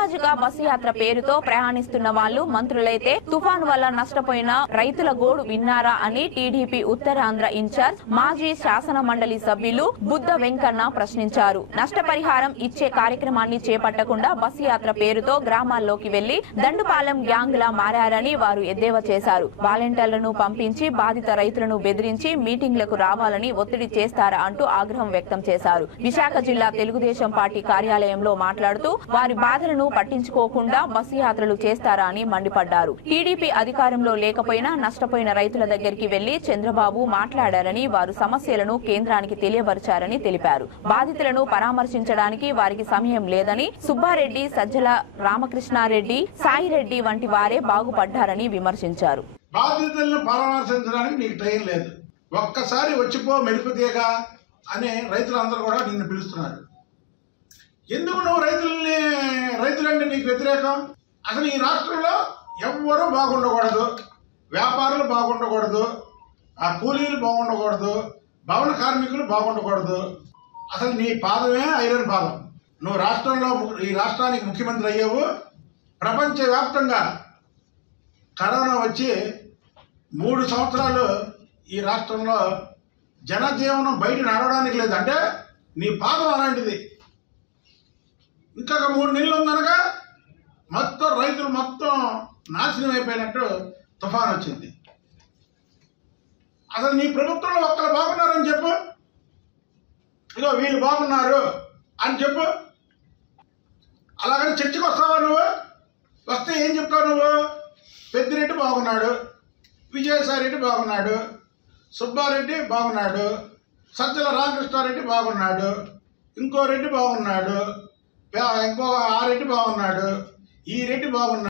సామాజిక బస్సు యాత్ర పేరుతో ప్రయాణిస్తున్న వాళ్ళు మంత్రులైతే తుఫాను వల్ల నష్టపోయిన రైతుల గోడు విన్నారా అని టీడీపీ ఉత్తరాంధ్ర ఇన్ఛార్జ్ మాజీ శాసన మండలి సభ్యులు బుద్ధ వెంకన్న ప్రశ్నించారు. నష్టపరిహారం ఇచ్చే కార్యక్రమాన్ని చేపట్టకుండా బస్సు యాత్ర పేరుతో గ్రామాల్లోకి వెళ్లి దండుపాలెం గ్యాంగ్ లా మారారని వారు ఎద్దేవా చేశారు. వాలంటీర్లను పంపించి బాధిత రైతులను బెదిరించి మీటింగ్లకు రావాలని ఒత్తిడి చేస్తారా అంటూ ఆగ్రహం వ్యక్తం చేశారు. విశాఖ జిల్లా తెలుగుదేశం పార్టీ కార్యాలయంలో మాట్లాడుతూ వారి బాధలను పట్టించుకోకుండా బస్సు యాత్రలు చేస్తారా అని మండిపడ్డారు. టీడీపీ అధికారంలో లేకపోయినా నష్టపోయిన రైతుల దగ్గరికి వెళ్లి చంద్రబాబు మాట్లాడారని, వారు సమస్యలను కేంద్రానికి తెలియపరిచారని తెలిపారు. బాధితులను పరామర్శించడానికి వారికి సమయం లేదని, సుబ్బారెడ్డి, సజ్జల రామకృష్ణారెడ్డి, సాయిరెడ్డి వంటి వారే బాగుపడ్డారని విమర్శించారు. బాధితులను పరామర్శించడానికి నీకు టైం లేదు, ఒక్కసారి వచ్చిపో మెరుపుతీగా అని రైతులందరూ కూడా నిన్ను పిలుస్తున్నారు. ఎందుకు నువ్వు రైతులంటే నీకు వ్యతిరేకం? అసలు ఈ రాష్ట్రంలో ఎవ్వరూ బాగుండకూడదు, వ్యాపారులు బాగుండకూడదు, ఆ కూలీలు బాగుండకూడదు, భవన కార్మికులు బాగుండకూడదు. అసలు నీ పాదమే ఐరన్ పాదం. నువ్వు ఈ రాష్ట్రానికి ముఖ్యమంత్రి అయ్యావు. ప్రపంచవ్యాప్తంగా కరోనా వచ్చి 3 సంవత్సరాలు ఈ రాష్ట్రంలో జనజీవనం బయట నడవడానికి లేదు. అంటే నీ పాదం అలాంటిది. ఇంకొక 3 నెలలు ఉందనగా మొత్తం రైతులు మొత్తం నాశనం అయిపోయినట్టు తుఫాన్ వచ్చింది. అసలు నీ ప్రభుత్వంలో ఒక్కరు బాగున్నారని చెప్పు, ఇదో వీళ్ళు బాగున్నారు అని చెప్పు. అలాగని చర్చకు వస్తావా? నువ్వు వస్తే ఏం చెప్తావు? నువ్వు పెద్దిరెడ్డి బాగున్నాడు, విజయసాయిరెడ్డి బాగున్నాడు, సుబ్బారెడ్డి బాగున్నాడు, సజ్జల రామకృష్ణారెడ్డి బాగున్నాడు, ఇంకో రెడ్డి బాగున్నాడు, ఇంకో ఆ రెడ్డి బాగున్నాడు, ఈ రెడ్డి బాగున్నాడు.